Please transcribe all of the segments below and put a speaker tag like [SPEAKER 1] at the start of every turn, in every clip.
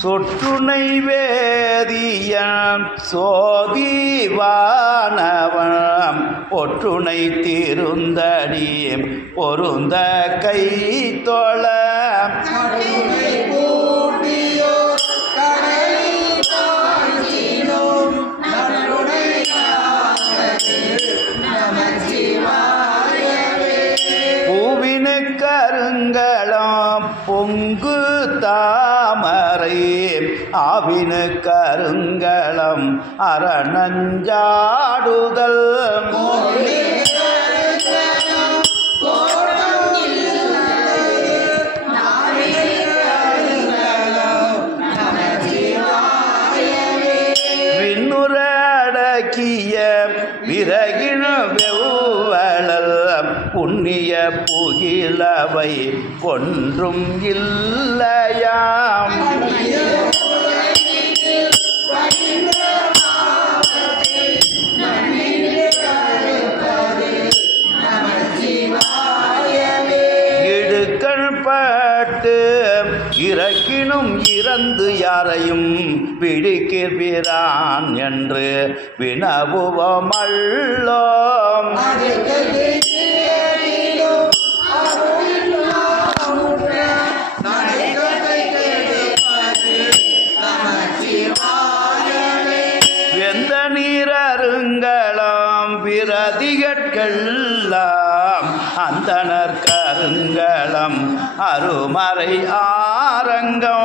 [SPEAKER 1] சொற்றுனை வேதியம் சோதிவானவம் ஒற்றுனை திருந்தடி பொருந்த கை தொழ. ஆவினு கருங்களம் அரணஞ்சாடுதல். விண்ணுரடக்கிய விறகின வெவ்வளல் புண்ணிய புகிலவை ஒன்றும் இல்லையாம். யாரையும் பிடிக்கிறான் என்று வினவுவமல்லோம். வெந்த நீரருங்களாம் பிரதிகட்கெல்லாம் அந்தனர் கருங்களம் அருமறை ஆரங்கம்.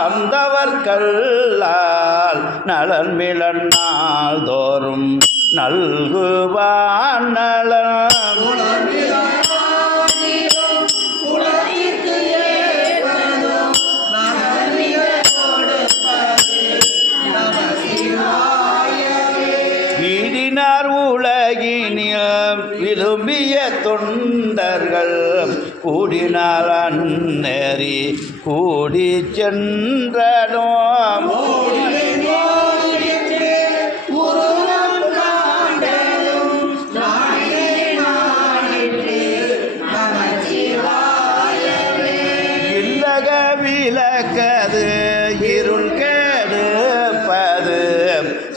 [SPEAKER 1] சார்ந்தவர் கல்லால் நலன் மிளன் நாள் தோறும் நல்குவான் நலன். வீடினார் உலகினில் விரும்பிய தொண்டர்கள் கூடினார் அந்நெறி. கூடி சென்றனோம். இல்லக விளக்கது இருள் கெடுப்பது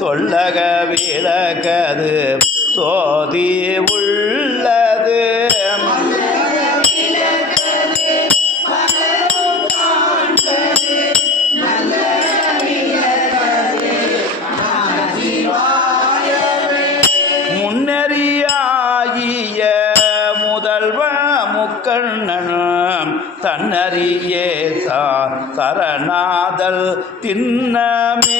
[SPEAKER 1] சொல்லக விளக்கது சோதி உள்ளது சரணாதல்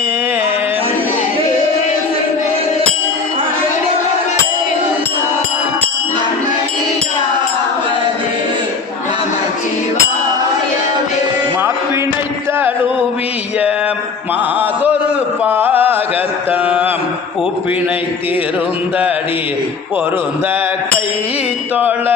[SPEAKER 1] மாப்பினை தழுவிய மாதொரு பாகத்தம் உப்பினை திருந்தடி பொருந்த கை தொழ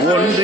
[SPEAKER 2] பூதரம்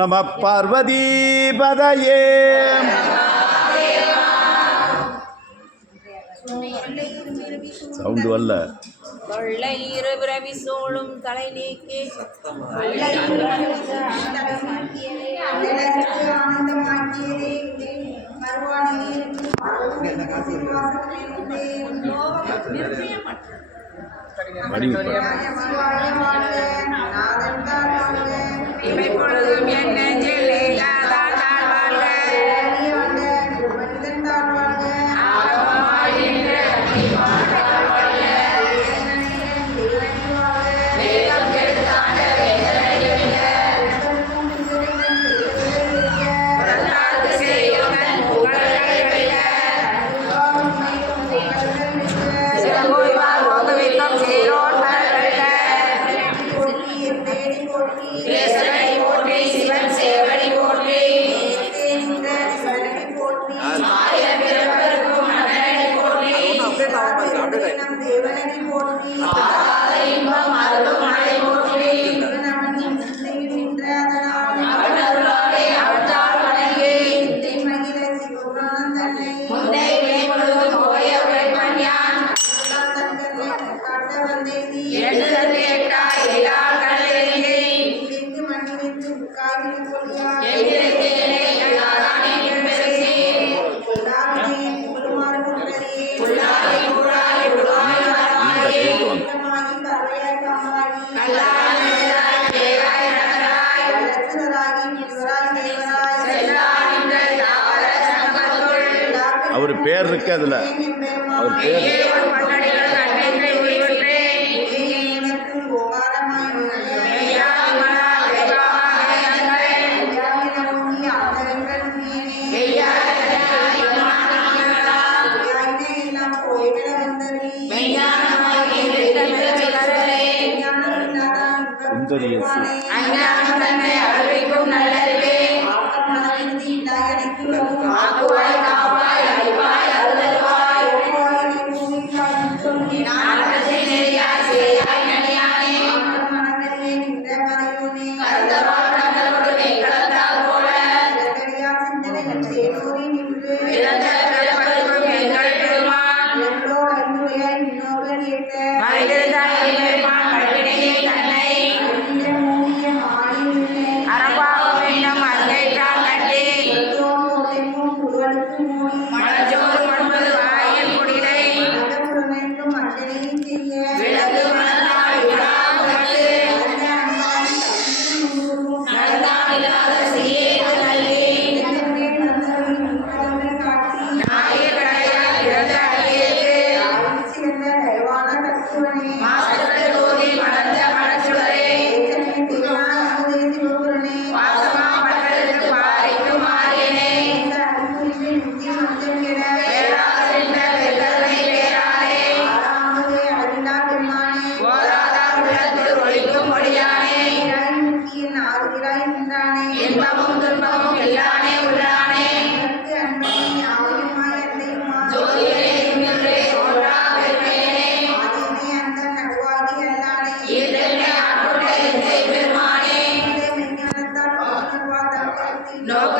[SPEAKER 3] நம பார்வதீபதையே. சவுண்டு வரல.
[SPEAKER 2] தொல்லை இருபிறவி சூழும் தலை நீக்கி. இமைப்பொழுதும் என்
[SPEAKER 3] நெஞ்சே இருக்கு அதில் அவர் பேர்
[SPEAKER 2] சுந்தரி
[SPEAKER 3] இயேசு
[SPEAKER 2] அஞ்ஞானம்
[SPEAKER 3] no.